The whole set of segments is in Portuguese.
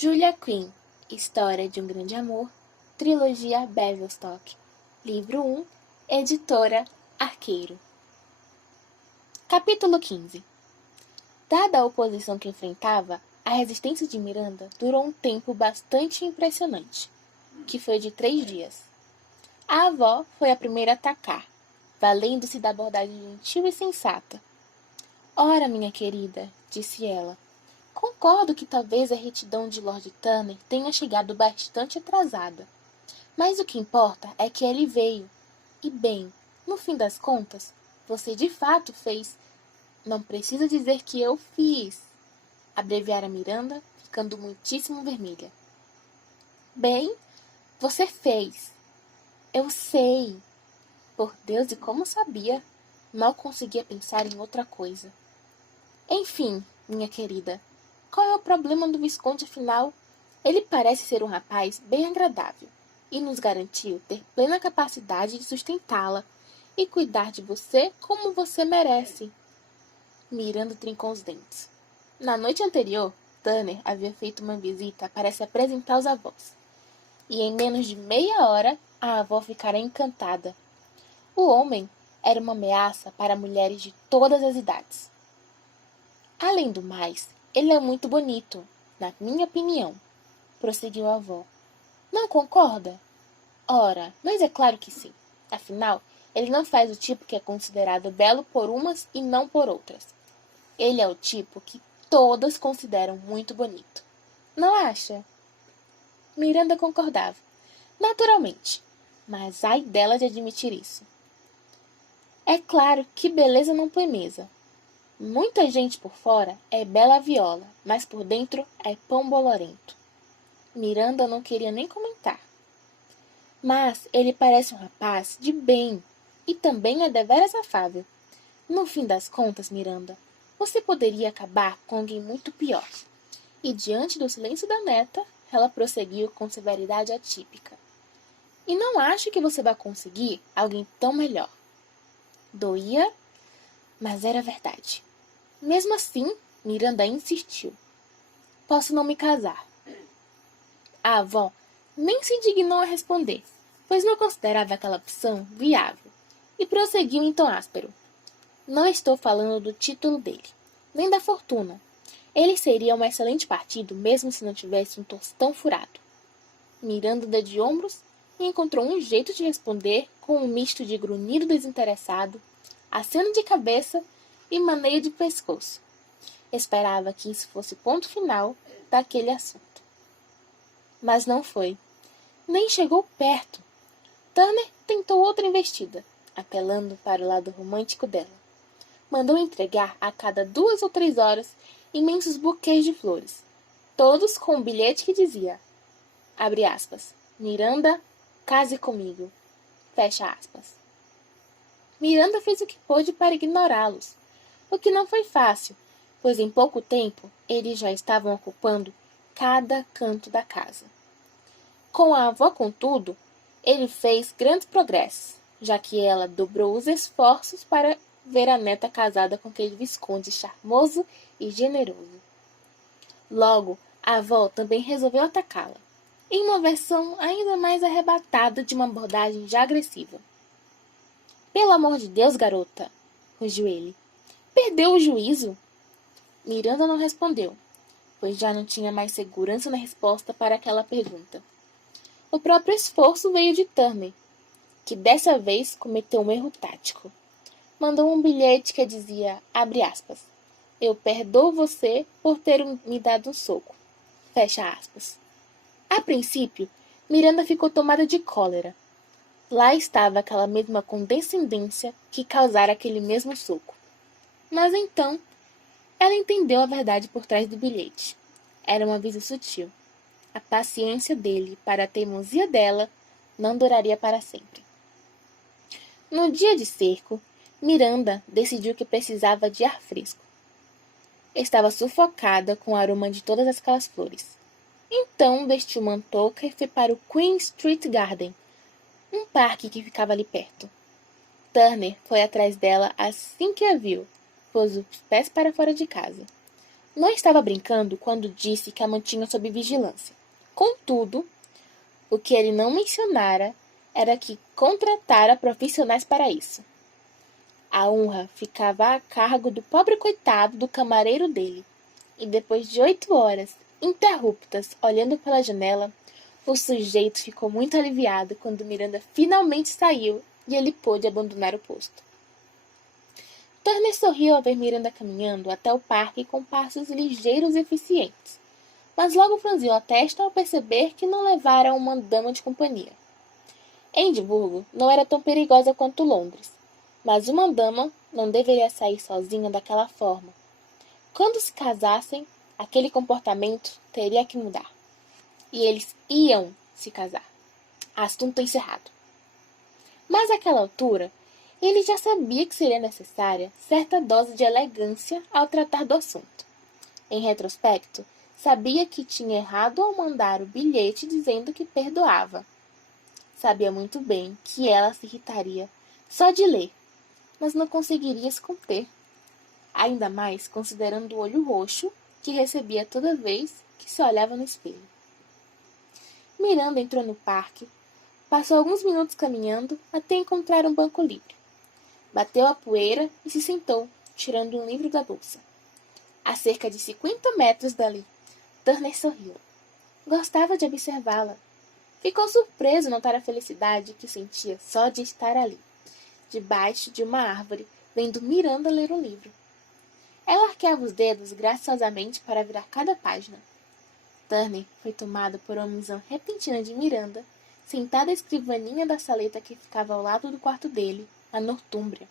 Julia Quinn, História de um Grande Amor, Trilogia Bevelstock, Livro 1, Editora Arqueiro. Capítulo 15. Dada a oposição que enfrentava, a resistência de Miranda durou um tempo bastante impressionante, que foi de 3 dias. A avó foi a primeira a atacar, valendo-se da abordagem gentil e sensata. Ora, minha querida, disse ela, concordo que talvez a retidão de Lord Turner tenha chegado bastante atrasada. Mas o que importa é que ele veio. E bem, no fim das contas, você de fato fez. Não precisa dizer que eu fiz, abreviara Miranda, ficando muitíssimo vermelha. Bem, você fez. Eu sei. Por Deus, e como sabia? Mal conseguia pensar em outra coisa. Enfim, minha querida, qual é o problema do Visconde, afinal? Ele parece ser um rapaz bem agradável e nos garantiu ter plena capacidade de sustentá-la e cuidar de você como você merece. Miranda trincou os dentes. Na noite anterior, Turner havia feito uma visita para se apresentar aos avós. E em menos de meia hora, a avó ficara encantada. O homem era uma ameaça para mulheres de todas as idades. Além do mais, ele é muito bonito, na minha opinião, prosseguiu a avó. Não concorda? Ora, mas é claro que sim. Afinal, ele não faz o tipo que é considerado belo por umas e não por outras. Ele é o tipo que todas consideram muito bonito. Não acha? Miranda concordava. Naturalmente. Mas ai dela de admitir isso. É claro que beleza não põe mesa. Muita gente por fora é bela viola, mas por dentro é pão bolorento. Miranda não queria nem comentar. Mas ele parece um rapaz de bem e também é deveras afável. No fim das contas, Miranda, você poderia acabar com alguém muito pior. E diante do silêncio da neta, ela prosseguiu com severidade atípica. E não acho que você vai conseguir alguém tão melhor. Doía, mas era verdade. Mesmo assim, Miranda insistiu. Posso não me casar. A avó nem se dignou a responder, pois não considerava aquela opção viável, e prosseguiu em tom áspero. Não estou falando do título dele, nem da fortuna. Ele seria um excelente partido mesmo se não tivesse um tostão furado. Miranda deu de ombros e encontrou um jeito de responder com um misto de grunhido desinteressado, aceno de cabeça e maneio de pescoço. Esperava que isso fosse o ponto final daquele assunto. Mas não foi. Nem chegou perto. Turner tentou outra investida, apelando para o lado romântico dela. Mandou entregar a cada 2 ou 3 horas imensos buquês de flores, todos com um bilhete que dizia, abre aspas, Miranda, case comigo, fecha aspas. Miranda fez o que pôde para ignorá-los, o que não foi fácil, pois em pouco tempo eles já estavam ocupando cada canto da casa. Com a avó, contudo, ele fez grandes progressos, já que ela dobrou os esforços para ver a neta casada com aquele visconde charmoso e generoso. Logo, a avó também resolveu atacá-la, em uma versão ainda mais arrebatada de uma abordagem já agressiva. Pelo amor de Deus, garota, rugiu ele. Perdeu o juízo? Miranda não respondeu, pois já não tinha mais segurança na resposta para aquela pergunta. O próprio esforço veio de Turner, que dessa vez cometeu um erro tático. Mandou um bilhete que dizia, abre aspas, eu perdoo você por ter me dado um soco, fecha aspas. A princípio, Miranda ficou tomada de cólera. Lá estava aquela mesma condescendência que causara aquele mesmo soco. Mas então, ela entendeu a verdade por trás do bilhete. Era um aviso sutil. A paciência dele para a teimosia dela não duraria para sempre. No dia de cerco, Miranda decidiu que precisava de ar fresco. Estava sufocada com o aroma de todas aquelas flores. Então vestiu uma touca e foi para o Queen Street Garden, um parque que ficava ali perto. Turner foi atrás dela assim que a viu, pôs os pés para fora de casa. Não estava brincando quando disse que a mantinha sob vigilância. Contudo, o que ele não mencionara era que contratara profissionais para isso. A honra ficava a cargo do pobre coitado do camareiro dele, e depois de 8 horas interruptas olhando pela janela, o sujeito ficou muito aliviado quando Miranda finalmente saiu e ele pôde abandonar o posto. Turner sorriu ao ver Miranda caminhando até o parque com passos ligeiros e eficientes, mas logo franziu a testa ao perceber que não levara uma dama de companhia. Edimburgo não era tão perigosa quanto Londres, mas uma dama não deveria sair sozinha daquela forma. Quando se casassem, aquele comportamento teria que mudar. E eles iam se casar. Assunto encerrado. Mas àquela altura, ele já sabia que seria necessária certa dose de elegância ao tratar do assunto. Em retrospecto, sabia que tinha errado ao mandar o bilhete dizendo que perdoava. Sabia muito bem que ela se irritaria só de ler, mas não conseguiria se conter. Ainda mais considerando o olho roxo que recebia toda vez que se olhava no espelho. Miranda entrou no parque, passou alguns minutos caminhando até encontrar um banco livre. Bateu a poeira e se sentou, tirando um livro da bolsa. A cerca de 50 metros dali, Turner sorriu. Gostava de observá-la. Ficou surpreso ao notar a felicidade que sentia só de estar ali, debaixo de uma árvore, vendo Miranda ler um livro. Ela arqueava os dedos graciosamente para virar cada página. Turner foi tomado por uma visão repentina de Miranda, sentada à escrivaninha da saleta que ficava ao lado do quarto dele, na Nortúmbria.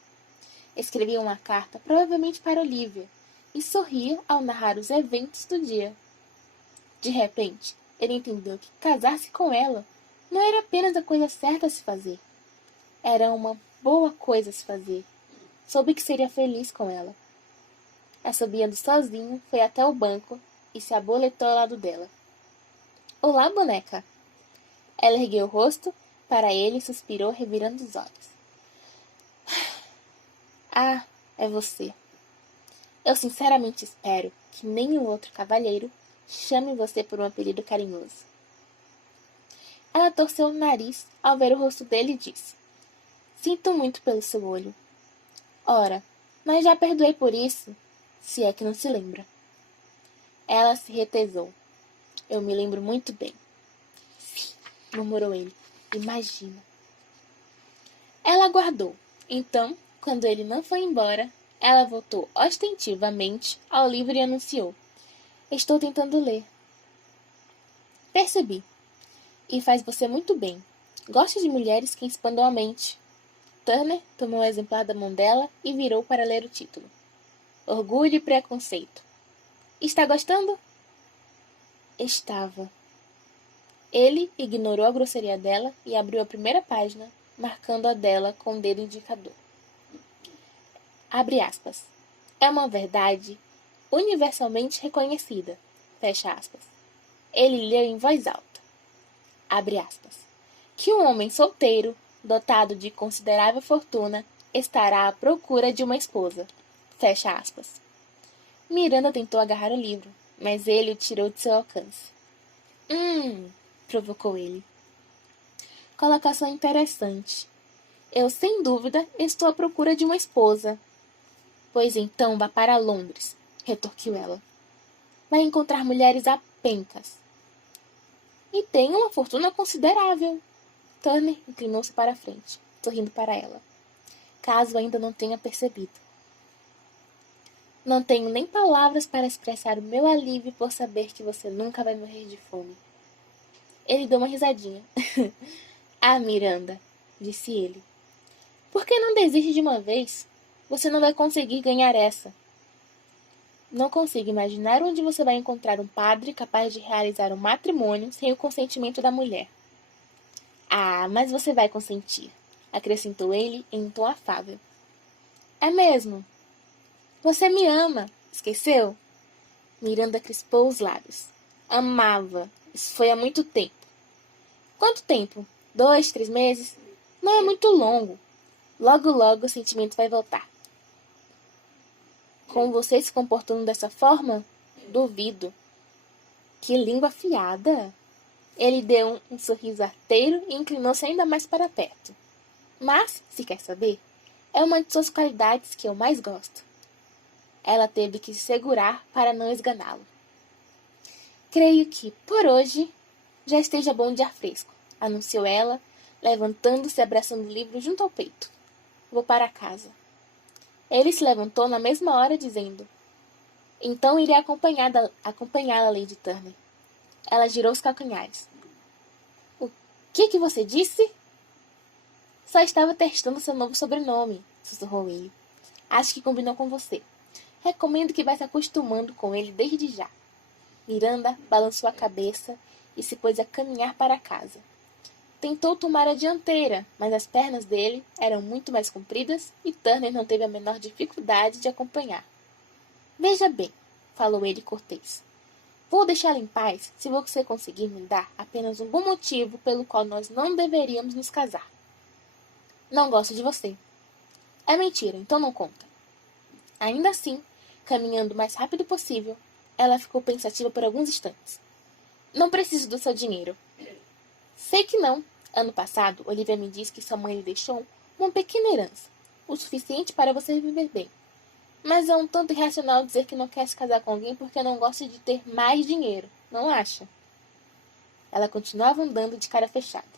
Escrevia uma carta, provavelmente para Olivia, e sorria ao narrar os eventos do dia. De repente, ele entendeu que casar-se com ela não era apenas a coisa certa a se fazer. Era uma boa coisa a se fazer. Soube que seria feliz com ela. Assobiando sozinho, foi até o banco e se aboletou ao lado dela. Olá, boneca! Ela ergueu o rosto para ele e suspirou, revirando os olhos. Ah, é você. Eu sinceramente espero que nenhum outro cavalheiro chame você por um apelido carinhoso. Ela torceu o nariz ao ver o rosto dele e disse: Sinto muito pelo seu olho. Ora, mas já perdoei por isso, se é que não se lembra. Ela se retesou. Eu me lembro muito bem. Sim, murmurou ele. Imagina. Ela aguardou. Então, quando ele não foi embora, ela voltou ostensivamente ao livro e anunciou: Estou tentando ler. Percebi. E faz você muito bem. Gosto de mulheres que expandam a mente. Turner tomou um exemplar da mão dela e virou para ler o título. Orgulho e Preconceito. Está gostando? Estava. Ele ignorou a grosseria dela e abriu a primeira página, marcando a dela com o dedo indicador. Abre aspas. É uma verdade universalmente reconhecida. Fecha aspas. Ele leu em voz alta. Abre aspas. Que um homem solteiro, dotado de considerável fortuna, estará à procura de uma esposa. Fecha aspas. Miranda tentou agarrar o livro, mas ele o tirou de seu alcance. Provocou ele. Colocação interessante. Eu, sem dúvida, estou à procura de uma esposa. Pois então vá para Londres, retorquiu ela. Vai encontrar mulheres a pencas. E tem uma fortuna considerável. Turner inclinou-se para a frente, sorrindo para ela. Caso ainda não tenha percebido. Não tenho nem palavras para expressar o meu alívio por saber que você nunca vai morrer de fome. Ele deu uma risadinha. Ah, Miranda, disse ele. Por que não desiste de uma vez? Você não vai conseguir ganhar essa. Não consigo imaginar onde você vai encontrar um padre capaz de realizar um matrimônio sem o consentimento da mulher. Ah, mas você vai consentir, acrescentou ele em um tom afável. É mesmo? Você me ama, esqueceu? Miranda crispou os lábios. Amava. Isso foi há muito tempo. Quanto tempo? 2, 3 meses? Não é muito longo. Logo, logo o sentimento vai voltar. Com você se comportando dessa forma? Duvido. Que língua afiada! Ele deu um sorriso arteiro e inclinou-se ainda mais para perto. Mas, se quer saber, é uma de suas qualidades que eu mais gosto. Ela teve que se segurar para não esganá-lo. Creio que, por hoje, já esteja bom de ar fresco, anunciou ela, levantando-se e abraçando o livro junto ao peito. Vou para casa. Ele se levantou na mesma hora, dizendo: Então irei acompanhá-la, Lady Turner. Ela girou os calcanhares. O que você disse? Só estava testando seu novo sobrenome, sussurrou ele. Acho que combinou com você. Recomendo que vá se acostumando com ele desde já. Miranda balançou a cabeça e se pôs a caminhar para casa. Tentou tomar a dianteira, mas as pernas dele eram muito mais compridas e Turner não teve a menor dificuldade de acompanhar. Veja bem, falou ele cortês. Vou deixá-la em paz se você conseguir me dar apenas um bom motivo pelo qual nós não deveríamos nos casar. Não gosto de você. É mentira, então não conta. Ainda assim, caminhando o mais rápido possível, ela ficou pensativa por alguns instantes. Não preciso do seu dinheiro. Sei que não. Ano passado, Olivia me disse que sua mãe lhe deixou uma pequena herança, o suficiente para você viver bem. Mas é um tanto irracional dizer que não quer se casar com alguém porque não gosta de ter mais dinheiro, não acha? Ela continuava andando de cara fechada.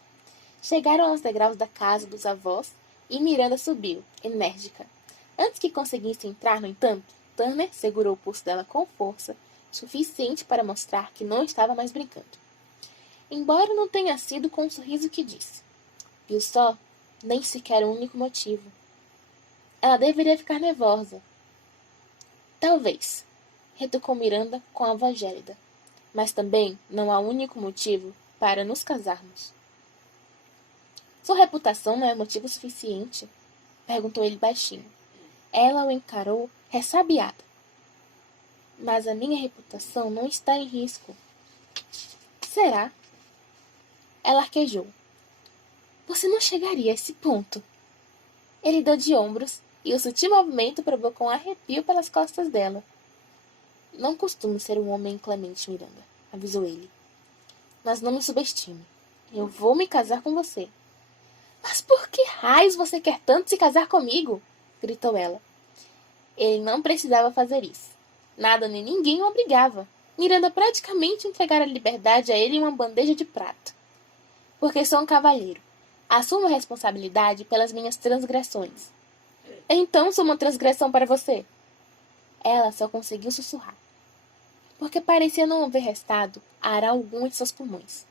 Chegaram aos degraus da casa dos avós e Miranda subiu, enérgica. Antes que conseguisse entrar, no entanto, Turner segurou o pulso dela com força, suficiente para mostrar que não estava mais brincando. Embora não tenha sido com um sorriso que disse. Viu só? Nem sequer o único motivo. Ela deveria ficar nervosa. Talvez, retrucou Miranda com a voz gélida. Mas também não há único motivo para nos casarmos. Sua reputação não é motivo suficiente? Perguntou ele baixinho. Ela o encarou ressabiada. Mas a minha reputação não está em risco. Será? Ela arquejou. Você não chegaria a esse ponto. Ele deu de ombros e o sutil movimento provocou um arrepio pelas costas dela. Não costumo ser um homem inclemente, Miranda, avisou ele. Mas não me subestime. Eu vou me casar com você. Mas por que raios você quer tanto se casar comigo? Gritou ela. Ele não precisava fazer isso. Nada nem ninguém o obrigava. Miranda praticamente entregara a liberdade a ele em uma bandeja de prata. Porque sou um cavalheiro. Assumo a responsabilidade pelas minhas transgressões. Então sou uma transgressão para você. Ela só conseguiu sussurrar. Porque parecia não haver restado ar algum em seus pulmões.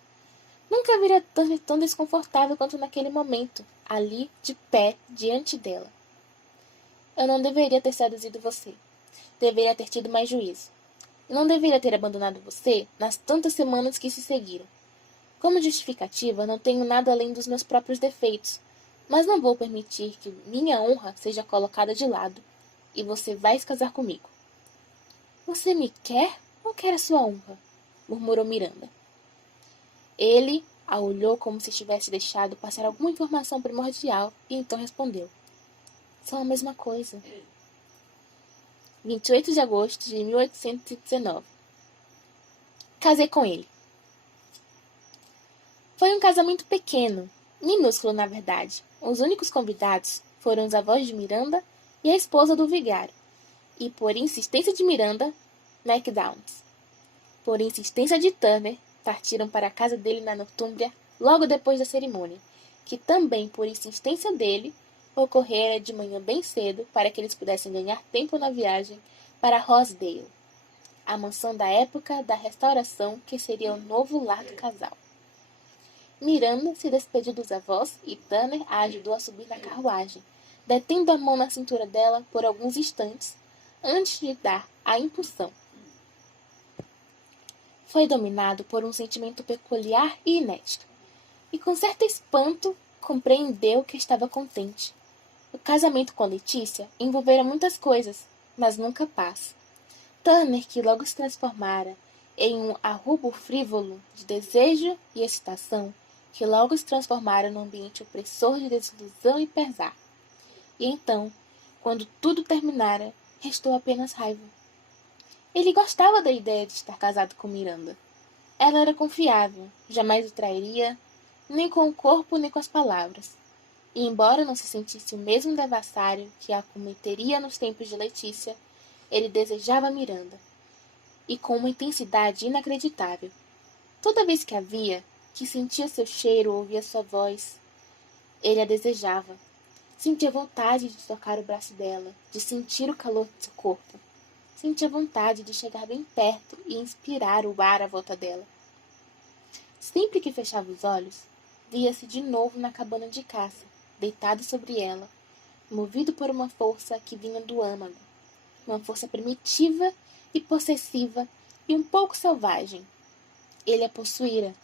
Nunca vira tão desconfortável quanto naquele momento, ali, de pé, diante dela. Eu não deveria ter seduzido você. Deveria ter tido mais juízo. Eu não deveria ter abandonado você nas tantas semanas que se seguiram. Como justificativa, não tenho nada além dos meus próprios defeitos, mas não vou permitir que minha honra seja colocada de lado, e você vai se casar comigo. Você me quer ou quer a sua honra? Murmurou Miranda. Ele a olhou como se tivesse deixado passar alguma informação primordial e então respondeu. São a mesma coisa. 28 de agosto de 1819. Casei com ele. Foi um casamento pequeno, minúsculo na verdade. Os únicos convidados foram os avós de Miranda e a esposa do vigário, e por insistência de Miranda, MacDowns. Por insistência de Turner, partiram para a casa dele na Nortúmbria logo depois da cerimônia, que também por insistência dele, ocorrera de manhã bem cedo para que eles pudessem ganhar tempo na viagem para Rosedale, a mansão da época da restauração que seria o novo lar do casal. Miranda se despediu dos avós e Turner a ajudou a subir na carruagem, detendo a mão na cintura dela por alguns instantes antes de dar a impulsão. Foi dominado por um sentimento peculiar e inédito, e com certo espanto compreendeu que estava contente. O casamento com Letícia envolvera muitas coisas, mas nunca paz. Turner, que logo se transformara em um arrubo frívolo de desejo e excitação, que logo se transformara num ambiente opressor de desilusão e pesar. E então, quando tudo terminara, restou apenas raiva. Ele gostava da ideia de estar casado com Miranda. Ela era confiável, jamais o trairia, nem com o corpo nem com as palavras. E embora não se sentisse o mesmo devassário que a cometeria nos tempos de Letícia, ele desejava Miranda, e com uma intensidade inacreditável. Toda vez que a via, que sentia seu cheiro ou ouvia sua voz, ele a desejava. Sentia vontade de tocar o braço dela, de sentir o calor de seu corpo. Sentia vontade de chegar bem perto e inspirar o ar à volta dela. Sempre que fechava os olhos, via-se de novo na cabana de caça, deitado sobre ela, movido por uma força que vinha do âmago, uma força primitiva e possessiva e um pouco selvagem. Ele a possuíra,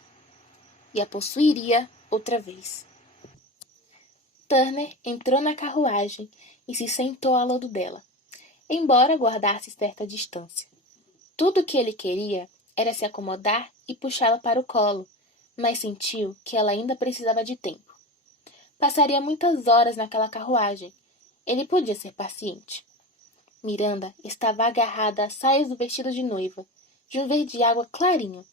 e a possuiria outra vez. Turner entrou na carruagem e se sentou ao lado dela, embora guardasse certa distância. Tudo o que ele queria era se acomodar e puxá-la para o colo, mas sentiu que ela ainda precisava de tempo. Passaria muitas horas naquela carruagem. Ele podia ser paciente. Miranda estava agarrada às saias do vestido de noiva, de um verde água clarinho.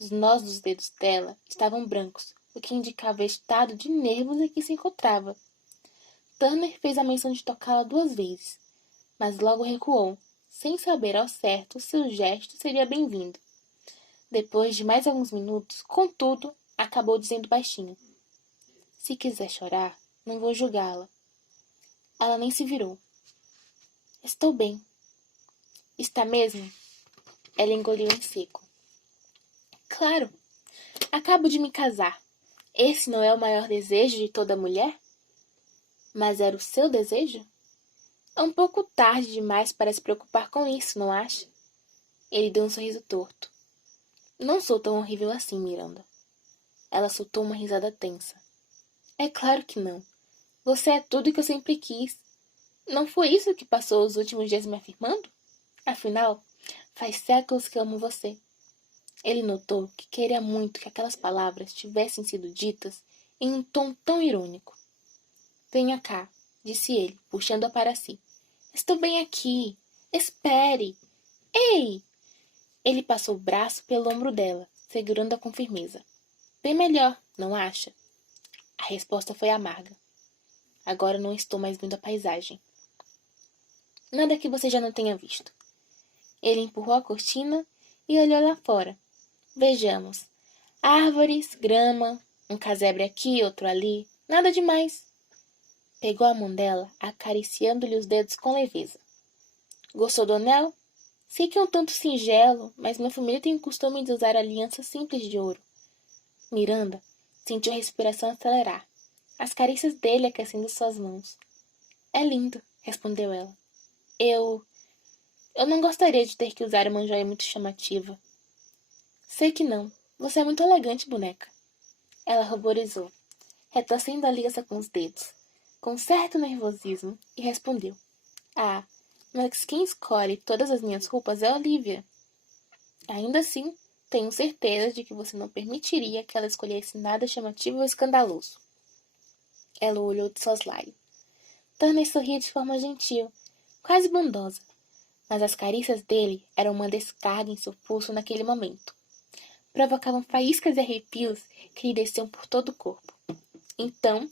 Os nós dos dedos dela estavam brancos, o que indicava o estado de nervos em que se encontrava. Turner fez a menção de tocá-la 2 vezes, mas logo recuou, sem saber ao certo se o gesto seria bem-vindo. Depois de mais alguns minutos, contudo, acabou dizendo baixinho: "Se quiser chorar, não vou julgá-la." Ela nem se virou. "Estou bem." "Está mesmo?" Ela engoliu em seco. "Claro. Acabo de me casar. Esse não é o maior desejo de toda mulher?" "Mas era o seu desejo?" "É um pouco tarde demais para se preocupar com isso, não acha?" Ele deu um sorriso torto. "Não sou tão horrível assim, Miranda." Ela soltou uma risada tensa. "É claro que não. Você é tudo que eu sempre quis. Não foi isso que passou os últimos dias me afirmando? Afinal, faz séculos que amo você." Ele notou que queria muito que aquelas palavras tivessem sido ditas em um tom tão irônico. "Venha cá", disse ele, puxando-a para si. "Estou bem aqui. Espere. Ei!" Ele passou o braço pelo ombro dela, segurando-a com firmeza. "Bem melhor, não acha?" A resposta foi amarga. "Agora não estou mais vendo a paisagem." "Nada que você já não tenha visto." Ele empurrou a cortina e olhou lá fora. "Vejamos. Árvores, grama, um casebre aqui, outro ali. Nada demais." Pegou a mão dela, acariciando-lhe os dedos com leveza. "Gostou do anel? Sei que é um tanto singelo, mas minha família tem o costume de usar alianças simples de ouro." Miranda sentiu a respiração acelerar, as carícias dele aquecendo suas mãos. "É lindo", respondeu ela. Eu não gostaria de ter que usar uma joia muito chamativa." "Sei que não. Você é muito elegante, boneca." Ela ruborizou, retorcendo a aliança com os dedos, com certo nervosismo, e respondeu: "Ah, mas quem escolhe todas as minhas roupas é Olivia." "Ainda assim, tenho certeza de que você não permitiria que ela escolhesse nada chamativo ou escandaloso." Ela o olhou de soslaio. Turner sorria de forma gentil, quase bondosa, mas as carícias dele eram uma descarga em seu pulso naquele momento. Provocavam faíscas e arrepios que lhe desciam por todo o corpo. Então,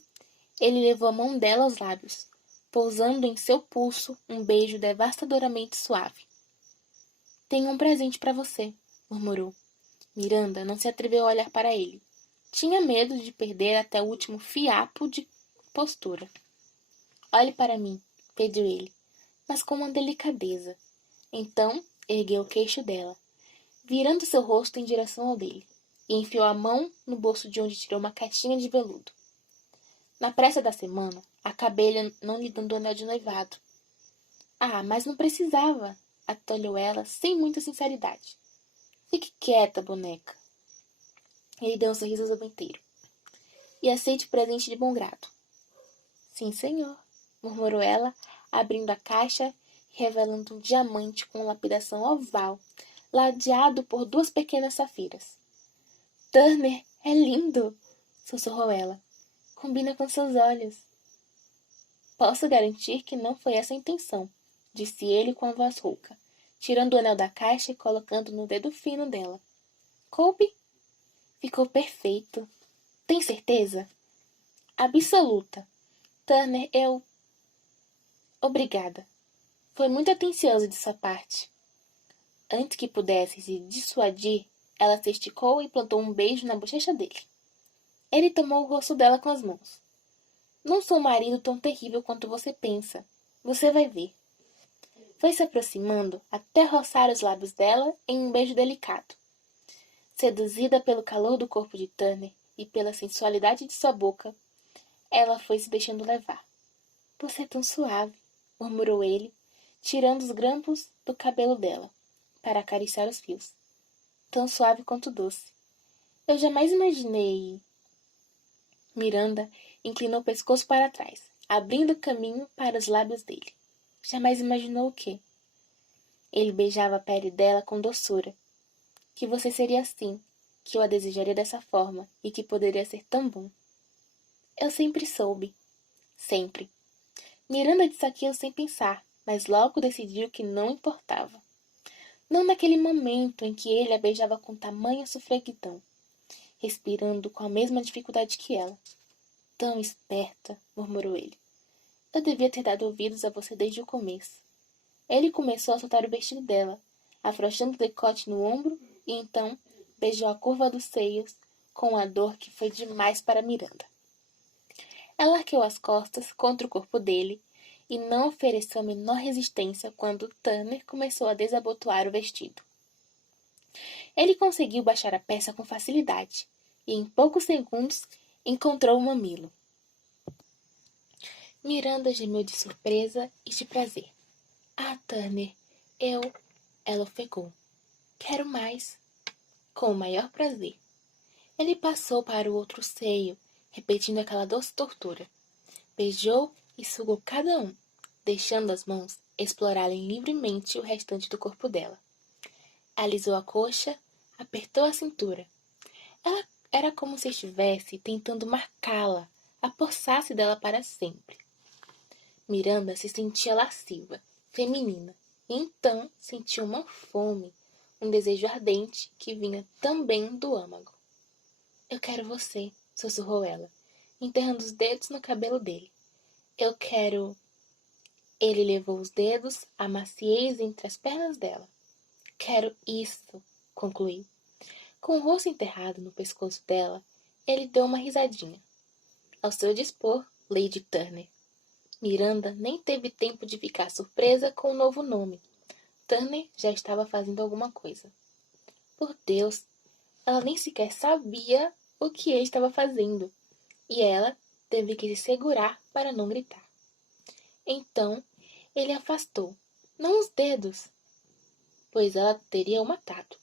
ele levou a mão dela aos lábios, pousando em seu pulso um beijo devastadoramente suave. "Tenho um presente para você", murmurou. Miranda não se atreveu a olhar para ele. Tinha medo de perder até o último fiapo de postura. "Olhe para mim", pediu ele, mas com uma delicadeza. Então, ergueu o queixo dela, virando seu rosto em direção ao dele, e enfiou a mão no bolso de onde tirou uma caixinha de veludo. Na pressa da semana, acabei não lhe dando o anel de noivado. "Ah, mas não precisava", atolhou ela sem muita sinceridade. "Fique quieta, boneca." Ele deu um sorriso zombeteiro. "E aceite o presente de bom grado." "Sim, senhor", murmurou ela, abrindo a caixa e revelando um diamante com lapidação oval, ladeado por 2 pequenas safiras. "Turner, é lindo!" sussurrou ela. "Combina com seus olhos." "Posso garantir que não foi essa a intenção", disse ele com a voz rouca, tirando o anel da caixa e colocando no dedo fino dela. Coube? Ficou perfeito. Tem certeza? Absoluta. Turner, Obrigada. Foi muito atencioso de sua parte. Antes que pudesse se dissuadir, ela se esticou e plantou um beijo na bochecha dele. Ele tomou o rosto dela com as mãos. Não sou um marido tão terrível quanto você pensa. Você vai ver. Foi se aproximando até roçar os lábios dela em um beijo delicado. Seduzida pelo calor do corpo de Turner e pela sensualidade de sua boca, ela foi se deixando levar. Você é tão suave, murmurou ele, tirando os grampos do cabelo dela, para acariciar os fios. Tão suave quanto doce. Eu jamais imaginei... Miranda inclinou o pescoço para trás, abrindo caminho para os lábios dele. Jamais imaginou o quê? Ele beijava a pele dela com doçura. Que você seria assim, que eu a desejaria dessa forma e que poderia ser tão bom. Eu sempre soube. Sempre. Miranda disse aquilo sem pensar, mas logo decidiu que não importava. Não naquele momento em que ele a beijava com tamanha sofreguidão, respirando com a mesma dificuldade que ela. Tão esperta, murmurou ele. Eu devia ter dado ouvidos a você desde o começo. Ele começou a soltar o vestido dela, afrouxando o decote no ombro, e então beijou a curva dos seios com a dor que foi demais para Miranda. Ela arqueou as costas contra o corpo dele e não ofereceu a menor resistência quando Turner começou a desabotoar o vestido. Ele conseguiu baixar a peça com facilidade e, em poucos segundos, encontrou o mamilo. Miranda gemeu de surpresa e de prazer. Ah, Turner, Ela ofegou. Quero mais. Com o maior prazer. Ele passou para o outro seio, repetindo aquela doce tortura. Beijou e sugou cada um, deixando as mãos explorarem livremente o restante do corpo dela. Alisou a coxa, apertou a cintura. Ela era como se estivesse tentando marcá-la, apossar-se dela para sempre. Miranda se sentia lasciva, feminina, e então sentiu uma fome, um desejo ardente que vinha também do âmago. Eu quero você, sussurrou ela, enterrando os dedos no cabelo dele. Eu quero... Ele levou os dedos à maciez entre as pernas dela. Quero isso, concluiu. Com o rosto enterrado no pescoço dela, ele deu uma risadinha. Ao seu dispor, Lady Turner. Miranda nem teve tempo de ficar surpresa com o novo nome. Turner já estava fazendo alguma coisa. Por Deus, ela nem sequer sabia o que ele estava fazendo, e ela teve que se segurar para não gritar. Então, ele afastou, não os dedos, pois ela teria o matado,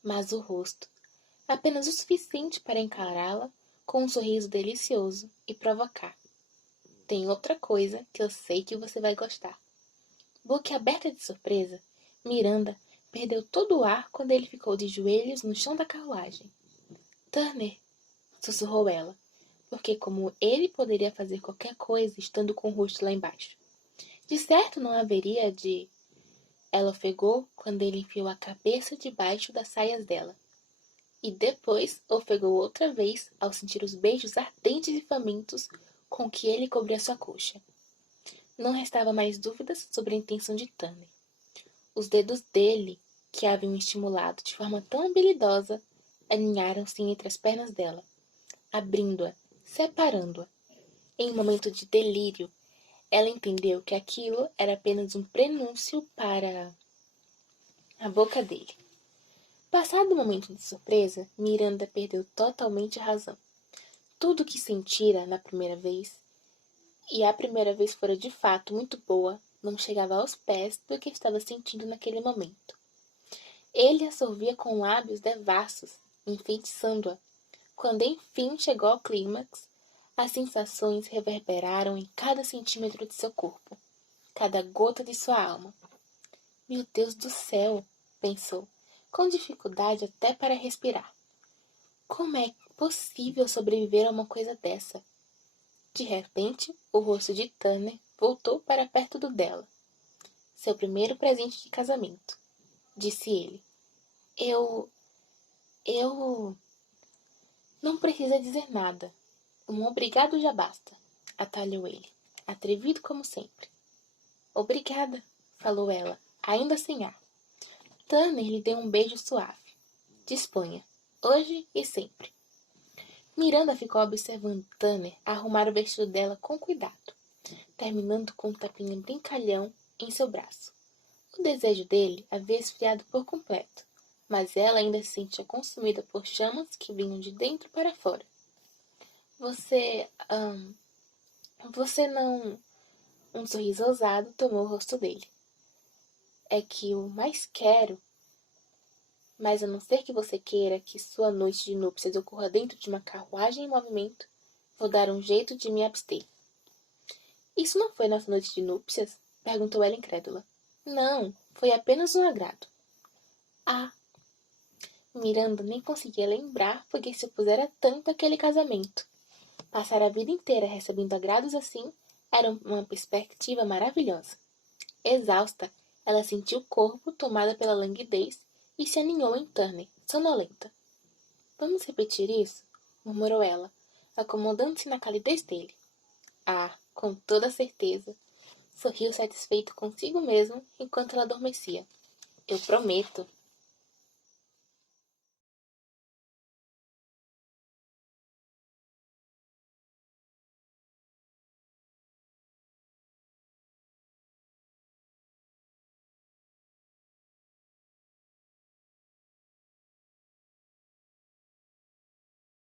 mas o rosto, apenas o suficiente para encará-la com um sorriso delicioso e provocar. Tem outra coisa que eu sei que você vai gostar. Boquiaberta de surpresa, Miranda perdeu todo o ar quando ele ficou de joelhos no chão da carruagem. Turner, sussurrou ela, porque como ele poderia fazer qualquer coisa estando com o rosto lá embaixo? De certo não haveria de... Ela ofegou quando ele enfiou a cabeça debaixo das saias dela. E depois ofegou outra vez ao sentir os beijos ardentes e famintos com que ele cobria sua coxa. Não restava mais dúvidas sobre a intenção de Turner. Os dedos dele, que a haviam estimulado de forma tão habilidosa, aninharam-se entre as pernas dela, abrindo-a, separando-a. Em um momento de delírio, ela entendeu que aquilo era apenas um prenúncio para a boca dele. Passado o momento de surpresa, Miranda perdeu totalmente a razão. Tudo o que sentira na primeira vez, e a primeira vez fora de fato muito boa, não chegava aos pés do que estava sentindo naquele momento. Ele a sorvia com lábios devassos, enfeitiçando-a. Quando enfim chegou ao clímax, as sensações reverberaram em cada centímetro de seu corpo, cada gota de sua alma. Meu Deus do céu, pensou, com dificuldade até para respirar. Como é possível sobreviver a uma coisa dessa? De repente, o rosto de Turner voltou para perto do dela. Seu primeiro presente de casamento. disse ele. Eu... Não precisa dizer nada. Um obrigado já basta, atalhou ele, atrevido como sempre. Obrigada, falou ela, ainda sem ar. Tanner lhe deu um beijo suave. Disponha, hoje e sempre. Miranda ficou observando Tanner arrumar o vestido dela com cuidado, terminando com um tapinha brincalhão em seu braço. O desejo dele havia esfriado por completo, mas ela ainda se sentia consumida por chamas que vinham de dentro para fora. Você não... Um sorriso ousado tomou o rosto dele. É que eu mais quero... Mas a não ser que você queira que sua noite de núpcias ocorra dentro de uma carruagem em movimento, vou dar um jeito de me abster. Isso não foi nossa noite de núpcias? Perguntou ela incrédula. Não, foi apenas um agrado. Ah! Miranda nem conseguia lembrar porque se opusera tanto àquele casamento. Passar a vida inteira recebendo agrados assim era uma perspectiva maravilhosa. Exausta, ela sentiu o corpo tomada pela languidez e se aninhou em Turner, sonolenta. Vamos repetir isso? Murmurou ela, acomodando-se na calidez dele. Ah, com toda certeza. Sorriu satisfeito consigo mesmo enquanto ela adormecia. Eu prometo.